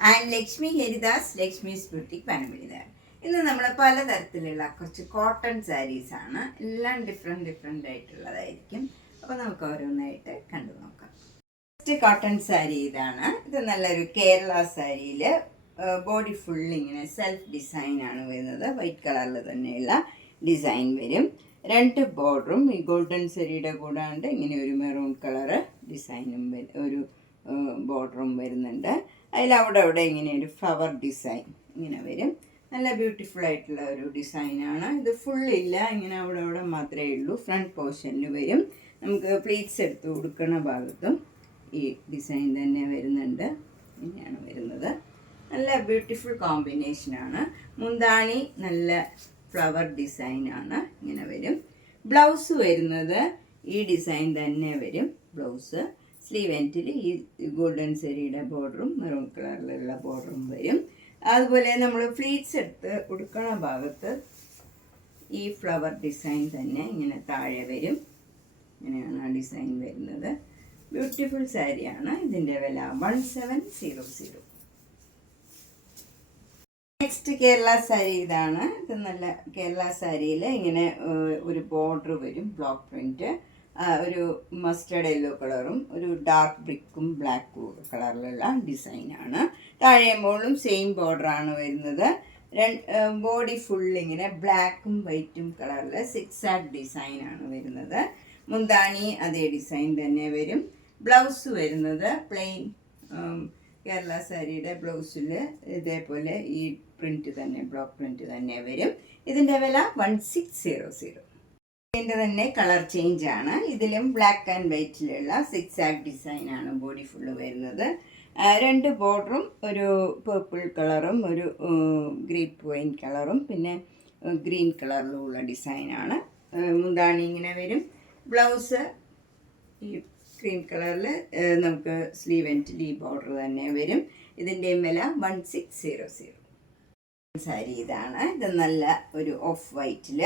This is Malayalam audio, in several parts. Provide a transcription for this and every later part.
ആൻഡ് ലക്ഷ്മി ഹരിദാസ്, ലക്ഷ്മീസ് ബ്യൂട്ടിക് പനമ്പള്ളിതാണ്. ഇന്ന് നമ്മൾ പലതരത്തിലുള്ള കുറച്ച് കോട്ടൺ സാരീസ് ആണ്. എല്ലാം ഡിഫറെൻ്റ് ആയിട്ടുള്ളതായിരിക്കും. അപ്പോൾ നമുക്ക് ഓരോന്നായിട്ട് കണ്ടു നോക്കാം. ഫസ്റ്റ് കോട്ടൺ സാരി ഇതാണ്. ഇത് നല്ലൊരു കേരള സാരിയിൽ ബോഡി ഫുൾ ഇങ്ങനെ സെൽഫ് ഡിസൈൻ ആണ് വരുന്നത്. വൈറ്റ് കളറിൽ തന്നെയുള്ള ഡിസൈൻ വരും. രണ്ട് ബോർഡറും ഈ ഗോൾഡൻ സാരിയുടെ കൂടാണ്ട് ഇങ്ങനെ ഒരു മെറൂൺ കളറ് ഡിസൈനും ഒരു ബോർഡറും വരുന്നുണ്ട്. അതിലവിടെ ഇങ്ങനെ ഒരു ഫ്ലവർ ഡിസൈൻ ഇങ്ങനെ വരും. നല്ല ബ്യൂട്ടിഫുൾ ആയിട്ടുള്ള ഒരു ഡിസൈനാണ്. ഇത് ഫുള്ളില്ല, ഇങ്ങനെ അവിടെ മാത്രമേ ഉള്ളൂ. ഫ്രണ്ട് പോർഷനിൽ വരും. നമുക്ക് പ്ലീറ്റ്സ് എടുത്ത് കൊടുക്കുന്ന ഭാഗത്തും ഈ ഡിസൈൻ തന്നെ വരുന്നുണ്ട്. ഇങ്ങനെയാണ് വരുന്നത്. നല്ല ബ്യൂട്ടിഫുൾ കോമ്പിനേഷനാണ്. മുന്താണി നല്ല ഫ്ലവർ ഡിസൈനാണ്, ഇങ്ങനെ വരും. ബ്ലൗസ് വരുന്നത് ഈ ഡിസൈൻ തന്നെ വരും. ബ്ലൗസ് സ്ലീവ് എൻഡിൽ ഈ ഗോൾഡൻ സാരിയുടെ ബോർഡറും മെറൂൺ കളറിലുള്ള ബോർഡറും വരും. അതുപോലെ നമ്മൾ ഫ്ലീറ്റ്സ് എടുത്ത് ഉടുക്കണ ഭാഗത്ത് ഈ ഫ്ലവർ ഡിസൈൻ തന്നെ ഇങ്ങനെ താഴെ വരും. ഇങ്ങനെയാണ് ആ ഡിസൈൻ വരുന്നത്. ബ്യൂട്ടിഫുൾ സാരിയാണ്. ഇതിൻ്റെ വില 1700. നെക്സ്റ്റ് കേരള സാരി ഇതാണ്. ഇത് നല്ല കേരള സാരിയിൽ ഇങ്ങനെ ഒരു ബോർഡർ വരും, ബ്ലോക്ക് പ്രിൻറ്റ്. ഒരു മസ്റ്റേർഡ് യെല്ലോ കളറും ഒരു ഡാർക്ക് ബ്രിക്കും ബ്ലാക്ക് കളറിലുള്ള ഡിസൈനാണ്. താഴെ മുകളിലും സെയിം ബോർഡറാണ് വരുന്നത്. ബോഡി ഫുൾ ഇങ്ങനെ ബ്ലാക്കും വൈറ്റും കളറിൽ സിക്സാഗ് ഡിസൈനാണ് വരുന്നത്. മുന്താണി അതേ ഡിസൈൻ തന്നെ വരും. ബ്ലൗസ് വരുന്നത് പ്ലെയിൻ കേരള സാരിയുടെ ബ്ലൗസിൽ ഇതേപോലെ ഈ പ്രിൻറ്റ് തന്നെ, ബ്ലോക്ക് പ്രിൻറ്റ് തന്നെ വരും. ഇതിൻ്റെ വില 1600. ഇതിൻ്റെ തന്നെ കളർ ചേഞ്ച് ആണ്. ഇതിലും ബ്ലാക്ക് ആൻഡ് വൈറ്റിലുള്ള സിക്സാഗ് ഡിസൈനാണ് ബോഡി ഫുള്ള് വരുന്നത്. രണ്ട് ബോർഡറും ഒരു പേർപ്പിൾ കളറും ഒരു ഗ്രേപ്പ് വൈൻ കളറും പിന്നെ ഗ്രീൻ കളറിലുള്ള ഡിസൈനാണ്. മുന്താണി ഇങ്ങനെ വരും. ബ്ലൗസ് ഈ ക്രീം കളറിൽ നമുക്ക് സ്ലീവ് എൻഡിൽ ഈ ബോർഡർ തന്നെ വരും. ഇതിൻ്റെയും വില 1600. സാരി ഇതാണ്. ഇത് നല്ല ഒരു ഓഫ് വൈറ്റിൽ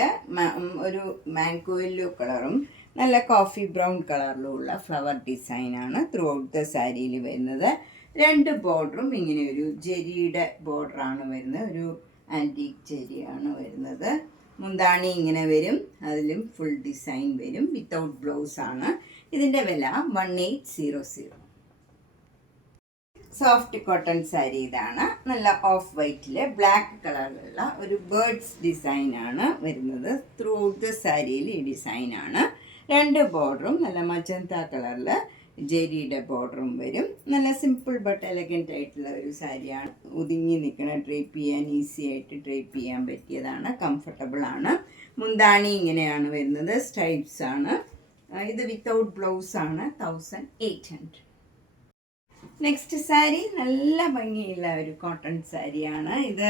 ഒരു മാംഗോ യെല്ലോ കളറും നല്ല കോഫി ബ്രൗൺ കളറിലുള്ള ഫ്ലവർ ഡിസൈനാണ് ത്രൂ ഔട്ട് ദ സാരിയിൽ വരുന്നത്. രണ്ട് ബോർഡറും ഇങ്ങനെ ഒരു ജെരിയുടെ ബോർഡറാണ് വരുന്നത്. ഒരു ആൻറ്റീക്ക് ജെരിയാണ് വരുന്നത്. മുന്താണി ഇങ്ങനെ വരും. അതിലും ഫുൾ ഡിസൈൻ വരും. വിത്തൗട്ട് ബ്ലൗസ് ആണ്. ഇതിൻ്റെ വില 1800. സോഫ്റ്റ് കോട്ടൺ സാരി ഇതാണ്. നല്ല ഓഫ് വൈറ്റിൽ ബ്ലാക്ക് കളറിലുള്ള ഒരു ബേർഡ്സ് ഡിസൈനാണ് വരുന്നത്. ത്രൂ ഔട്ട് ദ സാരിയിൽ ഈ ഡിസൈനാണ്. രണ്ട് ബോർഡറും നല്ല മജന്ത കളറിൽ ജെരിയുടെ ബോർഡറും വരും. നല്ല സിമ്പിൾ ബട്ട് എലഗൻ്റ് ആയിട്ടുള്ള ഒരു സാരിയാണ്. ഒതുങ്ങി നിൽക്കണ, ഡ്രേപ്പ് ചെയ്യാൻ ഈസി ആയിട്ട് ഡ്രേപ്പ് ചെയ്യാൻ പറ്റിയതാണ്. കംഫർട്ടബിൾ ആണ്. മുന്താണി ഇങ്ങനെയാണ് വരുന്നത്. സ്ട്രൈപ്സ് ആണ്. ഇത് വിത്തൗട്ട് ബ്ലൗസ് ആണ്. 1800. നെക്സ്റ്റ് സാരി നല്ല ഭംഗിയുള്ള ഒരു കോട്ടൺ സാരിയാണ്. ഇത്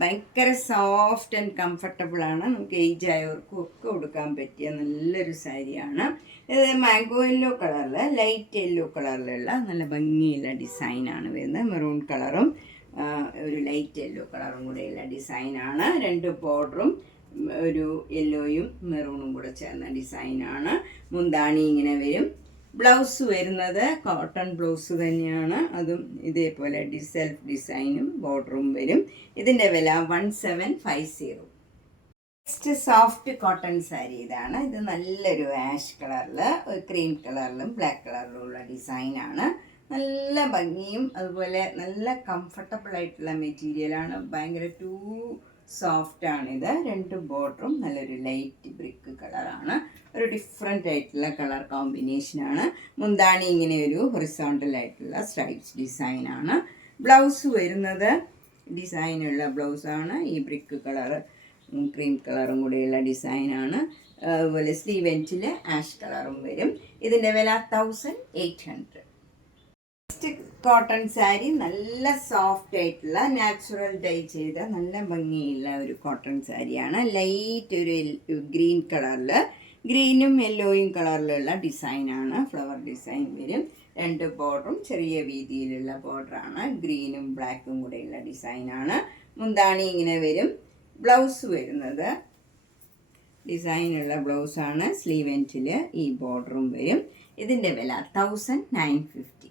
ഭയങ്കര സോഫ്റ്റ് ആൻഡ് കംഫർട്ടബിൾ ആണ്. നമുക്ക് ഏജ് ആയവർക്കും ഒക്കെ ഉടുക്കാൻ പറ്റിയ നല്ലൊരു സാരിയാണ്. ഇത് മാംഗോ യെല്ലോ കളറിൽ ലൈറ്റ് യെല്ലോ കളറിലുള്ള നല്ല ഭംഗിയുള്ള ഡിസൈനാണ് വരുന്നത്. മെറൂൺ കളറും ഒരു ലൈറ്റ് യെല്ലോ കളറും കൂടെയുള്ള ഡിസൈനാണ്. രണ്ട് ബോർഡറും ഒരു യെല്ലോയും മെറൂണും കൂടെ ചേർന്ന ഡിസൈനാണ്. മുന്താണി ഇങ്ങനെ വരും. ബ്ലൗസ് വരുന്നത് കോട്ടൺ ബ്ലൗസ് തന്നെയാണ്. അതും ഇതേപോലെ സെൽഫ് ഡിസൈനും ബോർഡറും വരും. ഇതിൻ്റെ വില 1750. നെക്സ്റ്റ് സോഫ്റ്റ് കോട്ടൺ സാരി ഇതാണ്. ഇത് നല്ലൊരു ആഷ് കളറിൽ ക്രീം കളറിലും ബ്ലാക്ക് കളറിലുള്ള ഡിസൈനാണ്. നല്ല ഭംഗിയും അതുപോലെ നല്ല കംഫർട്ടബിൾ ആയിട്ടുള്ള മെറ്റീരിയലാണ്. ഭയങ്കര സോഫ്റ്റാണിത്. രണ്ട് ബോർഡറും നല്ലൊരു ലൈറ്റ് ബ്രിക്ക് കളറാണ്. ഒരു ഡിഫറെൻ്റ് ആയിട്ടുള്ള കളർ കോമ്പിനേഷനാണ്. മുന്താണി ഇങ്ങനെ ഒരു ഹൊറിസോണ്ടൽ ആയിട്ടുള്ള സ്ട്രൈപ്സ് ഡിസൈനാണ്. ബ്ലൗസ് വരുന്നത് ഡിസൈനുള്ള ബ്ലൗസാണ്. ഈ ബ്രിക്ക് കളറ് ക്രീം കളറും കൂടെയുള്ള ഡിസൈനാണ്. അതുപോലെ സ്ലീവ് എൻഡിൽ ആഷ് കളറും വരും. ഇതിൻ്റെ വില 1800. നെക്സ്റ്റ് കോട്ടൺ സാരി നല്ല സോഫ്റ്റ് ആയിട്ടുള്ള നാച്ചുറൽ ഡൈ ചെയ്ത നല്ല ഭംഗിയുള്ള ഒരു കോട്ടൺ സാരിയാണ്. ലൈറ്റ് ഒരു ഗ്രീൻ കളറിൽ ഗ്രീനും യെല്ലോയും കളറിലുള്ള ഡിസൈനാണ്. ഫ്ലവർ ഡിസൈൻ വരും. രണ്ട് ബോർഡറും ചെറിയ വീതിയിലുള്ള ബോർഡറാണ്. ഗ്രീനും ബ്ലാക്കും കൂടെയുള്ള ഡിസൈനാണ്. മുന്താണി ഇങ്ങനെ വരും. ബ്ലൗസ് വരുന്നത് ഡിസൈനുള്ള ബ്ലൗസാണ്. സ്ലീവ് എൻഡിൽ ഈ ബോർഡറും വരും. ഇതിൻ്റെ വില 1950.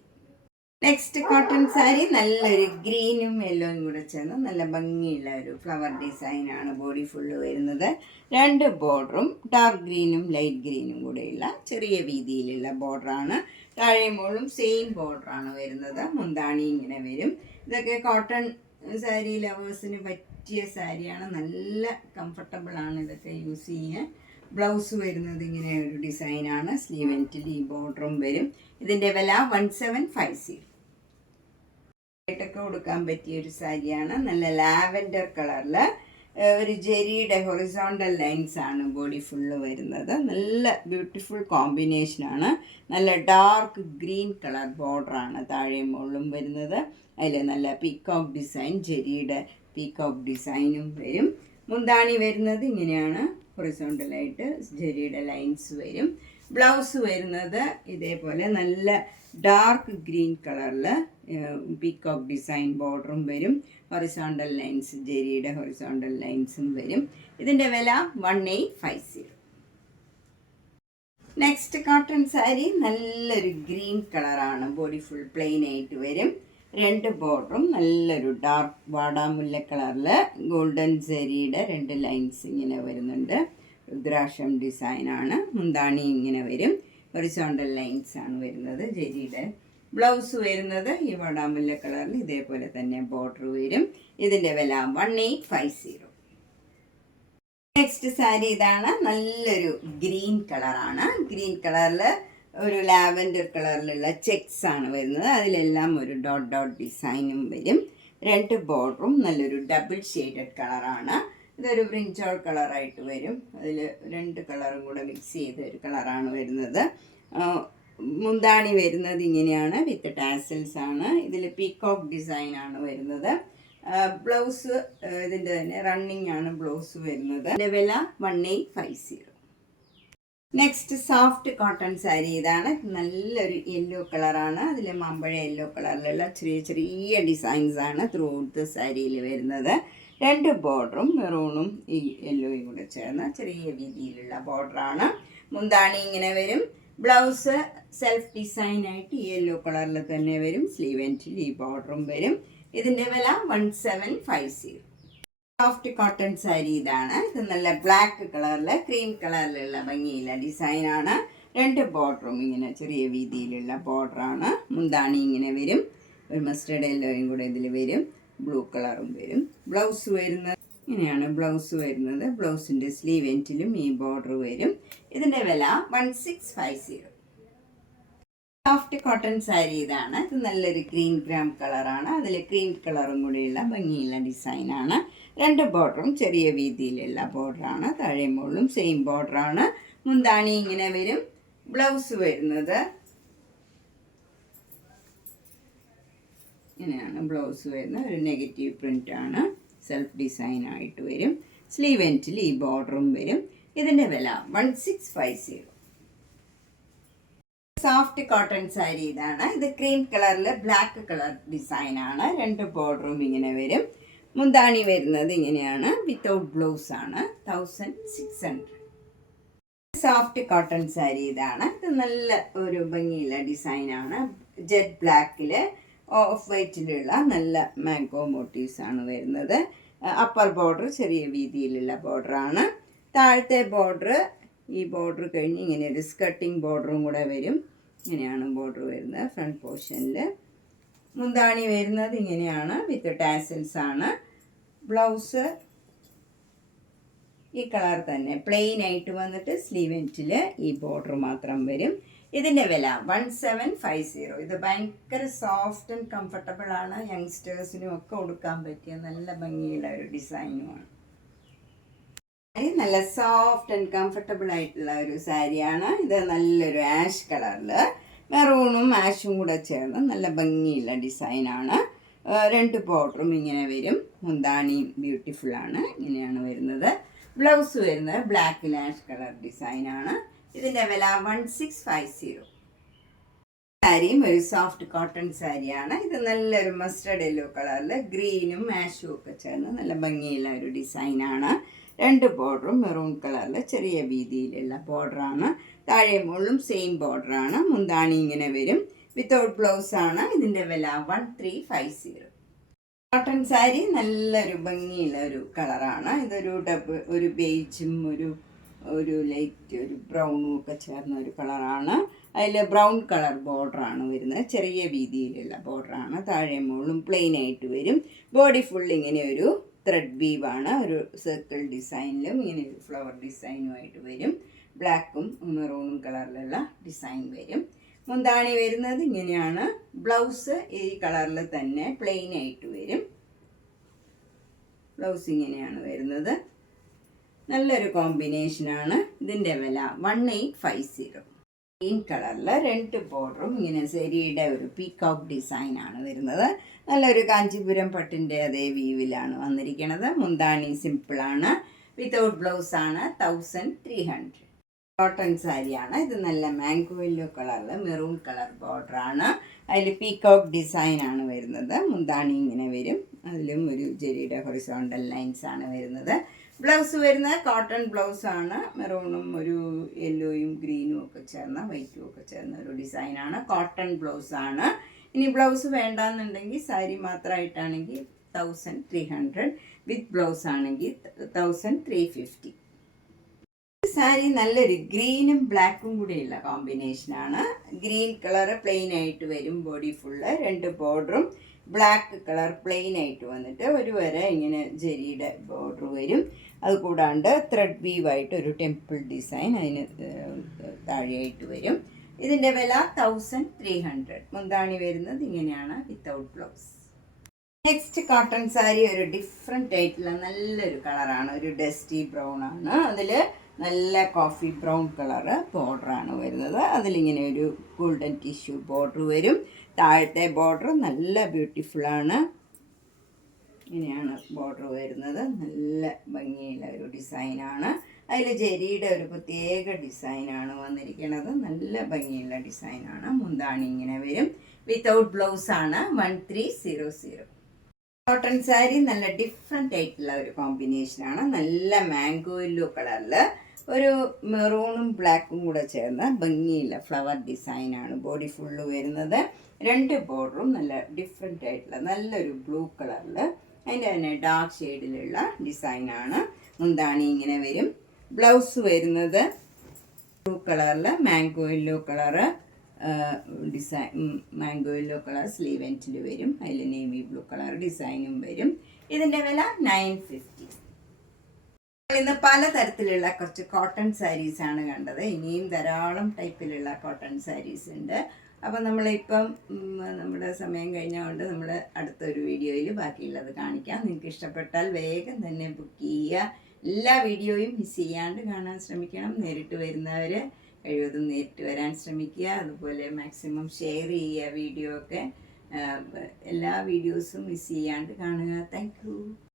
നെക്സ്റ്റ് കോട്ടൺ സാരി നല്ലൊരു ഗ്രീനും യെല്ലോയും കൂടെ ചേർന്ന് നല്ല ഭംഗിയുള്ള ഒരു ഫ്ലവർ ഡിസൈനാണ് ബോഡി ഫുള്ള് വരുന്നത്. രണ്ട് ബോർഡറും ഡാർക്ക് ഗ്രീനും ലൈറ്റ് ഗ്രീനും കൂടെയുള്ള ചെറിയ വീതിയിലുള്ള ബോർഡറാണ്. താഴെ മുകളിലും സെയിം ബോർഡറാണ് വരുന്നത്. മുന്താണി ഇങ്ങനെ വരും. ഇതൊക്കെ കോട്ടൺ സാരി ലവേഴ്സിന് പറ്റിയ സാരിയാണ്. നല്ല കംഫർട്ടബിളാണ് ഇതൊക്കെ യൂസ് ചെയ്യാൻ. ബ്ലൗസ് വരുന്നത് ഇങ്ങനെ ഒരു ഡിസൈനാണ്. സ്ലീവ് എൻഡിൽ ഈ ബോർഡറും വരും. ഇതിൻ്റെ വില 1750. ായിട്ടൊക്കെ കൊടുക്കാൻ പറ്റിയ ഒരു സാരിയാണ്. നല്ല ലാവൻഡർ കളറിൽ ഒരു ജെരിയുടെ ഹൊറിസോണ്ടൽ ലൈൻസ് ആണ് ബോഡി ഫുള്ള് വരുന്നത്. നല്ല ബ്യൂട്ടിഫുൾ കോമ്പിനേഷനാണ്. നല്ല ഡാർക്ക് ഗ്രീൻ കളർ ബോർഡറാണ് താഴെ മുകളിലും വരുന്നത്. അതിൽ നല്ല പീക്കോക്ക് ഡിസൈൻ, ജെരിയുടെ പീക്കോക്ക് ഡിസൈനും വരും. മുന്താണി വരുന്നത് ഇങ്ങനെയാണ്. ഹൊറിസോണ്ടലായിട്ട് ജെരിയുടെ ലൈൻസ് വരും. ബ്ലൗസ് വരുന്നത് ഇതേപോലെ നല്ല ഡാർക്ക് ഗ്രീൻ കളറിൽ പീക്കോക്ക് ഡിസൈൻ ബോർഡറും വരും. ഹൊറിസോണ്ടൽ ലൈൻസ്, ജെരിയുടെ ഹൊറിസോണ്ടൽ ലൈൻസും വരും. ഇതിൻ്റെ വില 1850. നെക്സ്റ്റ് കോട്ടൺ സാരി നല്ലൊരു ഗ്രീൻ കളറാണ്. ബോഡി ഫുൾ പ്ലെയിൻ ആയിട്ട് വരും. രണ്ട് ബോർഡറും നല്ലൊരു ഡാർക്ക് വാടാമുല്ല കളറിൽ ഗോൾഡൻ ജെരിയുടെ രണ്ട് ലൈൻസ് ഇങ്ങനെ വരുന്നുണ്ട്. രുദ്രാക്ഷം ഡിസൈനാണ്. മുന്താണി ഇങ്ങനെ വരും. ഹൊറിസോണ്ടൽ ലൈൻസ് ആണ് വരുന്നത് ജെരിയുടെ. ബ്ലൗസ് വരുന്നത് ഈ വാടാമുല്ല കളറിൽ ഇതേപോലെ തന്നെ ബോർഡർ വരും. ഇതിൻ്റെ വില 1850. നെക്സ്റ്റ് സാരി ഇതാണ്. നല്ലൊരു ഗ്രീൻ കളറാണ്. ഗ്രീൻ കളറിൽ ഒരു ലാവൻഡർ കളറിലുള്ള ചെക്സ് ആണ് വരുന്നത്. അതിലെല്ലാം ഒരു ഡോട്ട് ഡോട്ട് ഡിസൈനും വരും. രണ്ട് ബോർഡറും നല്ലൊരു ഡബിൾ ഷെയ്ഡഡ് കളറാണ്. ഇതൊരു ബ്രിഞ്ചോൾ കളറായിട്ട് വരും. അതിൽ രണ്ട് കളറും കൂടെ മിക്സ് ചെയ്ത ഒരു കളറാണ് വരുന്നത്. മുന്താണി വരുന്നത് ഇങ്ങനെയാണ്. വിത്ത് ടാസൽസ് ആണ്. ഇതിൽ പീക്കോക്ക് ഡിസൈനാണ് വരുന്നത്. ബ്ലൗസ് ഇതിൻ്റെ തന്നെ റണ്ണിങ് ആണ് ബ്ലൗസ് വരുന്നത്. ഇതിൻ്റെ വില 1850. നെക്സ്റ്റ് സോഫ്റ്റ് കോട്ടൺ സാരി ഇതാണ്. നല്ലൊരു യെല്ലോ കളറാണ്. അതിൽ മാമ്പഴ യെല്ലോ കളറിലുള്ള ചെറിയ ചെറിയ ഡിസൈൻസ് ആണ് ത്രൂ ഔട്ട് സാരിയിൽ വരുന്നത്. രണ്ട് ബോർഡറും മെറൂണും ഈ യെല്ലോയും കൂടെ ചേർന്ന ചെറിയ രീതിയിലുള്ള ബോർഡറാണ്. മുന്താണി ഇങ്ങനെ വരും. ബ്ലൗസ് സെൽഫ് ഡിസൈനായിട്ട് യെല്ലോ കളറിൽ തന്നെ വരും. സ്ലീവ് എൻഡിൽ ഈ ബോർഡറും വരും. ഇതിൻ്റെ വില 1750. സോഫ്റ്റ് കോട്ടൺ സാരി ഇതാണ്. ഇത് നല്ല ബ്ലാക്ക് കളറിൽ ക്രീം കളറിലുള്ള ഭംഗിയുള്ള ഡിസൈനാണ്. രണ്ട് ബോർഡറും ഇങ്ങനെ ചെറിയ വീതിയിലുള്ള ബോർഡറാണ്. മുന്താണി ഇങ്ങനെ വരും. ഒരു മസ്റ്റർഡ് യെല്ലോയും കൂടെ ഇതിൽ വരും. ബ്ലൂ കളറും വരും. ബ്ലൗസ് വരുന്നത് ഇങ്ങനെയാണ്. ബ്ലൗസ് വരുന്നത് ബ്ലൗസിൻ്റെ സ്ലീവ് എൻഡിലും ഈ ബോർഡർ വരും. ഇതിൻ്റെ വില 1650. സോഫ്റ്റ് കോട്ടൺ സാരി ഇതാണ്. ഇത് നല്ലൊരു ഗ്രീൻ ഗ്രാം കളറാണ്. അതിൽ ക്രീം കളറും കൂടെയുള്ള ഭംഗിയുള്ള ഡിസൈനാണ്. രണ്ട് ബോർഡറും ചെറിയ വീതിയിലുള്ള ബോർഡറാണ്. താഴെ മുകളിലും സെയിം ബോർഡറാണ്. മുന്താണി ഇങ്ങനെ വരും. ബ്ലൗസ് വരുന്നത് ഇങ്ങനെയാണ്. ബ്ലൗസ് വരുന്നത് ഒരു നെഗറ്റീവ് പ്രിൻ്റാണ്. സെൽഫ് ഡിസൈനായിട്ട് വരും. സ്ലീവ് എൻഡിൽ ഈ ബോർഡറും വരും. ഇതിൻ്റെ വില 1650. സോഫ്റ്റ് കോട്ടൺ സാരി ഇതാണ്. ഇത് ക്രീം കളറിൽ ബ്ലാക്ക് കളർ ഡിസൈനാണ്. രണ്ട് ബോർഡറും ഇങ്ങനെ വരും. മുന്താണി വരുന്നത് ഇങ്ങനെയാണ്. വിത്തൗട്ട് ബ്ലൗസ് ആണ്. 1600. സോഫ്റ്റ് കോട്ടൺ സാരി ഇതാണ്. ഇത് നല്ല ഒരു ഭംഗിയുള്ള ഡിസൈനാണ്. ജെറ്റ് ബ്ലാക്കിൽ ഓഫ് വൈറ്റിലുള്ള നല്ല മാംഗോ മോട്ടീവ്സ് ആണ് വരുന്നത്. അപ്പർ ബോർഡർ ചെറിയ വീതിയിലുള്ള ബോർഡറാണ്. താഴത്തെ ബോർഡർ ഈ ബോർഡർ കഴിഞ്ഞ് ഇങ്ങനെ ഒരു സ്കർട്ടിങ് ബോർഡറും കൂടെ വരും. ഇങ്ങനെയാണ് ബോർഡർ വരുന്നത് ഫ്രണ്ട് പോർഷനിൽ. മുന്താണി വരുന്നത് ഇങ്ങനെയാണ്. വിത്ത് ടാസൽസ് ആണ്. ബ്ലൗസ് ഈ കളർ തന്നെ പ്ലെയിൻ ആയിട്ട് വന്നിട്ട് സ്ലീവ് എൻഡിൽ ഈ ബോർഡർ മാത്രം വരും. ഇതിൻ്റെ വില 1750. ഇത് ഭയങ്കര സോഫ്റ്റ് ആൻഡ് കംഫർട്ടബിൾ ആണ്. യങ്സ്റ്റേഴ്സിനും ഒക്കെ കൊടുക്കാൻ പറ്റിയ നല്ല ഭംഗിയുള്ള ഒരു ഡിസൈനുമാണ്. നല്ല സോഫ്റ്റ് ആൻഡ് കംഫർട്ടബിൾ ആയിട്ടുള്ള ഒരു സാരിയാണ്. ഇത് നല്ലൊരു ആഷ് കളറിൽ മെറൂണും ആഷും കൂടെ ചേർന്ന് നല്ല ഭംഗിയുള്ള ഡിസൈനാണ്. രണ്ട് ബോർഡറും ഇങ്ങനെ വരും. മുന്താണിയും ബ്യൂട്ടിഫുള്ളാണ്. ഇങ്ങനെയാണ് വരുന്നത്. ബ്ലൗസ് വരുന്നത് ബ്ലാക്ക് ആഷ് കളർ ഡിസൈനാണ്. ഇതിൻ്റെ വില 1650. സാരിയും ഒരു സോഫ്റ്റ് കോട്ടൺ സാരിയാണ്. ഇത് നല്ലൊരു മസ്റ്റർഡ് യെല്ലോ കളറിൽ ഗ്രീനും ആഷും ഒക്കെ ചേർന്ന് നല്ല ഭംഗിയുള്ള ഒരു ഡിസൈനാണ്. രണ്ട് ബോർഡറും മെറൂൺ കളറിൽ ചെറിയ വീതിയിലുള്ള ബോർഡറാണ്. താഴെ മുകളിലും സെയിം ബോർഡറാണ്. മുന്താണി ഇങ്ങനെ വരും. വിത്തൗട്ട് ബ്ലൗസ് ആണ്. ഇതിൻ്റെ വില 1350. കോട്ടൺ സാരി നല്ലൊരു ഭംഗിയുള്ള ഒരു കളറാണ്. ഇതൊരു ഒരു ബേജും ഒരു ലൈറ്റ് ഒരു ബ്രൗണും ഒക്കെ ചേർന്ന ഒരു കളറാണ്. അതിൽ ബ്രൗൺ കളർ ബോർഡറാണ് വരുന്നത്. ചെറിയ വീതിയിലുള്ള ബോർഡറാണ്. താഴെ മുകളിലും പ്ലെയിൻ ആയിട്ട് വരും. ബോഡി ഫുൾ ഇങ്ങനെ ഒരു ത്രെഡ് വീവാണ്. ഒരു സർക്കിൾ ഡിസൈനിലും ഇങ്ങനെ ഒരു ഫ്ലവർ ഡിസൈനുമായിട്ട് വരും. ബ്ലാക്കും മെറൂണും കളറിലുള്ള ഡിസൈൻ വരും. മുന്താണി വരുന്നത് ഇങ്ങനെയാണ്. ബ്ലൗസ് ഈ കളറിൽ തന്നെ പ്ലെയിൻ ആയിട്ട് വരും. ബ്ലൗസ് ഇങ്ങനെയാണ് വരുന്നത്. നല്ലൊരു കോമ്പിനേഷനാണ്. ഇതിൻ്റെ വില 1850. ഗ്രീൻ കളറിൽ 2 ബോർഡറും ഇങ്ങനെ സെരിയുടെ ഒരു പീകോക്ക് ഡിസൈനാണ് വരുന്നത്. നല്ലൊരു കാഞ്ചീപുരം പട്ടിൻ്റെ അതേ വീവിലാണ് വന്നിരിക്കുന്നത്. മുന്താണി സിമ്പിളാണ്. വിത്തൗട്ട് ബ്ലൗസാണ്. 1300. കോട്ടൺ സാരിയാണ്. ഇത് നല്ല മാംഗോ യെല്ലോ കളറിൽ മെറൂൺ കളർ ബോർഡറാണ്. അതിൽ പീകോക്ക് ഡിസൈനാണ് വരുന്നത്. മുന്താണി ഇങ്ങനെ വരും. അതിലും ഒരു ജെരിയുടെ ഹൊറിസോണ്ടൽ ലൈൻസ് ആണ് വരുന്നത്. ബ്ലൗസ് വരുന്നത് കോട്ടൺ ബ്ലൗസാണ്. മെറൂണും ഒരു യെല്ലോയും ഗ്രീനും ഒക്കെ ചേർന്ന വൈറ്റും ഒക്കെ ചേർന്ന ഒരു ഡിസൈനാണ്. കോട്ടൺ ബ്ലൗസാണ്. ഇനി ബ്ലൗസ് വേണ്ടാന്നുണ്ടെങ്കിൽ സാരി മാത്രമായിട്ടാണെങ്കിൽ 1300. വിത്ത് ബ്ലൗസ് ആണെങ്കിൽ 1350. സാരി നല്ലൊരു ഗ്രീനും ബ്ലാക്കും കൂടിയുള്ള കോമ്പിനേഷനാണ്. ഗ്രീൻ കളർ പ്ലെയിൻ ആയിട്ട് വരും. ബോഡി ഫുള്ള് 2 ബോർഡറും ബ്ലാക്ക് കളർ പ്ലെയിൻ ആയിട്ട് വന്നിട്ട് ഒരു വര ഇങ്ങനെ ജെരിയുടെ ബോർഡർ വരും. അതുകൂടാണ്ട് ത്രെഡ് വീവായിട്ട് ഒരു ടെമ്പിൾ ഡിസൈൻ അതിന് താഴെയായിട്ട് വരും. ഇതിൻ്റെ വില 1300. മുന്താണി വരുന്നത് ഇങ്ങനെയാണ് without blouse. Next cotton sari ഒരു ഡിഫറെൻ്റ് ആയിട്ടുള്ള നല്ലൊരു കളറാണ്. ഒരു ഡസ്റ്റി ബ്രൗൺ ആണ്. അതിൽ നല്ല കോഫി ബ്രൗൺ കളറ് ബോർഡറാണ് വരുന്നത്. അതിലിങ്ങനെ ഒരു ഗോൾഡൻ ടിഷ്യൂ ബോർഡർ വരും. താഴത്തെ ബോർഡർ നല്ല ബ്യൂട്ടിഫുള്ളാണ്. ഇങ്ങനെയാണ് ബോർഡർ വരുന്നത്. നല്ല ഭംഗിയുള്ള ഒരു ഡിസൈനാണ്. അതിൽ ജെരിയുടെ ഒരു പ്രത്യേക ഡിസൈനാണ് വന്നിരിക്കുന്നത്. നല്ല ഭംഗിയുള്ള ഡിസൈനാണ്. മുന്താണി ഇങ്ങനെ വരും. വിത്തൗട്ട് ബ്ലൗസാണ്. 1300. കോട്ടൺ സാരി നല്ല ഡിഫറെൻ്റ് ആയിട്ടുള്ള ഒരു കോമ്പിനേഷനാണ്. നല്ല മാംഗോ യെല്ലോ കളറിൽ ഒരു മെറൂണും ബ്ലാക്കും കൂടെ ചേർന്ന ഭംഗിയുള്ള ഫ്ലവർ ഡിസൈനാണ് ബോഡി ഫുള്ള് വരുന്നത്. 2 ബോർഡറും നല്ല ഡിഫറെൻ്റ് ആയിട്ടുള്ള നല്ലൊരു ബ്ലൂ കളറിൽ അതിൻ്റെ തന്നെ ഡാർക്ക് ഷെയ്ഡിലുള്ള ഡിസൈനാണ്. മുന്താണി ഇങ്ങനെ വരും. ബ്ലൗസ് വരുന്നത് ബ്ലൂ കളറിൽ mango yellow colour design mango yellow colour sleeve എൻഡിൽ വരും. അതിൽ നേവി ബ്ലൂ കളർ ഡിസൈനും വരും. ഇതിൻ്റെ വില 950. ഇന്ന് പലതരത്തിലുള്ള കുറച്ച് കോട്ടൺ സാരീസാണ് കണ്ടത്. ഇനിയും ധാരാളം ടൈപ്പിലുള്ള കോട്ടൺ സാരീസ് ഉണ്ട്. അപ്പോൾ നമ്മളിപ്പം നമ്മുടെ സമയം കഴിഞ്ഞതുകൊണ്ട് നമ്മൾ അടുത്തൊരു വീഡിയോയിൽ ബാക്കിയുള്ളത് കാണിക്കാം. നിങ്ങൾക്ക് ഇഷ്ടപ്പെട്ടാൽ വേഗം തന്നെ ബുക്ക് ചെയ്യുക. എല്ലാ വീഡിയോയും മിസ് ചെയ്യാണ്ട് കാണാൻ ശ്രമിക്കണം. നേരിട്ട് വരുന്നവർ കഴിവതും നേരിട്ട് വരാൻ ശ്രമിക്കുക. അതുപോലെ മാക്സിമം ഷെയർ ചെയ്യുക വീഡിയോ ഒക്കെ. എല്ലാ വീഡിയോസും മിസ് ചെയ്യാണ്ട് കാണുക. Thank you.